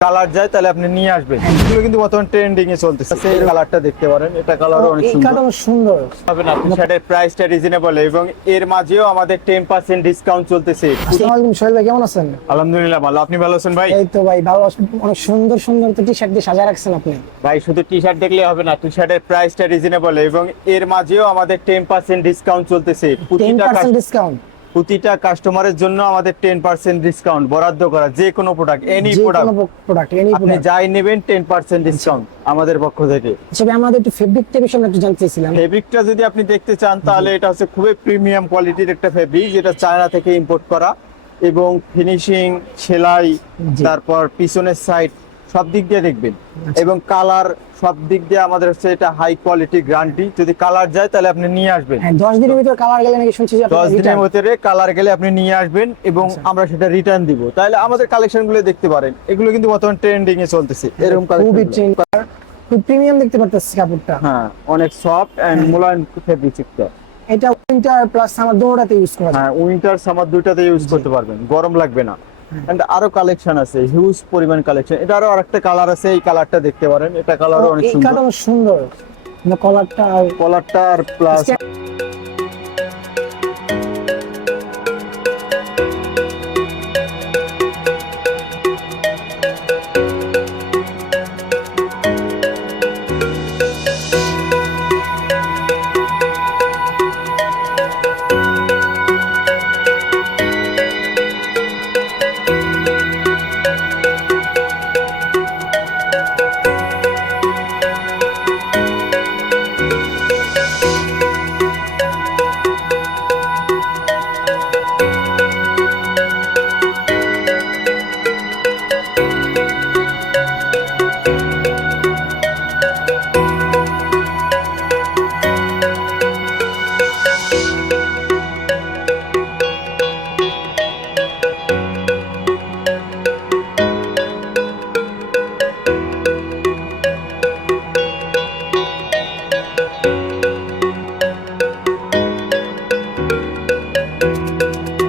Colour যায় তাহলে আপনি নিয়ে আসবেন। এগুলো কিন্তু বর্তমান ট্রেন্ডিং এ চলতেছে। এই কালারটা দেখতে পারেন এটা কালার অনেক সুন্দর। সুন্দর। পাবেন আপনি শার্টের প্রাইসটা রিজনেবল এবং এর মাঝেও আমাদের টেন পার্সেন্ট ডিসকাউন্ট চলতেছে। আসসালামু আলাইকুম সোহেল ভাই কেমন আছেন? আলহামদুলিল্লাহ ভালো। আপনি ভালো আছেন ভাই? এই তো ভাই ভালো আছি। অনেক সুন্দর সুন্দর তো টি শার্ট দিয়ে সাজা রাখছেন আপনি। ভাই শুধু টি শার্ট দেখলে হবে না টি শার্টের প্রাইসটা রিজনেবল এবং এর মাঝেও আমাদের টেন পার্সেন্ট ডিসকাউন্ট চলতেছে। টেন প্রতিটা পার্সেন্ট কাস- ডিসকাউন্ট প্রতিটা কাস্টমারের জন্য আমাদের টেন পার্সেন্ট ডিসকাউন্ট বরাদ্দ করা যে কোনো প্রোডাক্ট এনি প্রোডাক্ট আপনি যাই নেবেন টেন পার্সেন্ট ডিসকাউন্ট আমাদের পক্ষ থেকে। হিসেবে আমাদের একটু ফেব্রিকটা বিষয়ে একটু জানতে চাইছিলাম। ফেব্রিকটা যদি আপনি দেখতে চান তাহলে এটা হচ্ছে খুবই প্রিমিয়াম কোয়ালিটির একটা ফেব্রিক যেটা চায়না থেকে ইম্পোর্ট করা। এবং ফিনিশিং সেলাই তারপর পিছনের সাইড সব দিক দিয়ে দেখবেন। এবং কালার সব দিক দিয়ে আমাদের হচ্ছে এটা হাই কোয়ালিটি গ্যারান্টি যদি কালার যায় তাহলে আপনি নিয়ে আসবেন। হ্যাঁ দশ দিনের ভিতরে কালার গেলে নাকি শুনছি দশ দিনের ভিতরে কালার গেলে আপনি নিয়ে আসবেন এবং আচ্ছা। আমরা সেটা রিটার্ন দিব। তাহলে আমাদের কালেকশনগুলো দেখতে পারেন। এগুলো কিন্তু বর্তমান ট্রেন্ডিং এ চলতেছে। এরকম খুবই। ট্রেন্ড খুব প্রিমিয়াম দেখতে পারতেছি কাপড়টা। হ্যাঁ অনেক সফট এন্ড মোলায়েম ফেব্রিকটা এটা উইন্টার প্লাস আমার দৌড়াতে ইউজ করা হ্যাঁ উইন্টার সামার দুইটাতে ইউজ করতে পারবেন। গরম লাগবে না। এন্ড আরও কালেকশন আছে হিউজ পরিমাণ কালেকশন এটা আরও আরেকটা কালার আছে এই কালারটা দেখতে পারেন। এটা কালার অনেক এই সুন্দর। কালার সুন্দর। কলারটা কলারটা আর প্লাস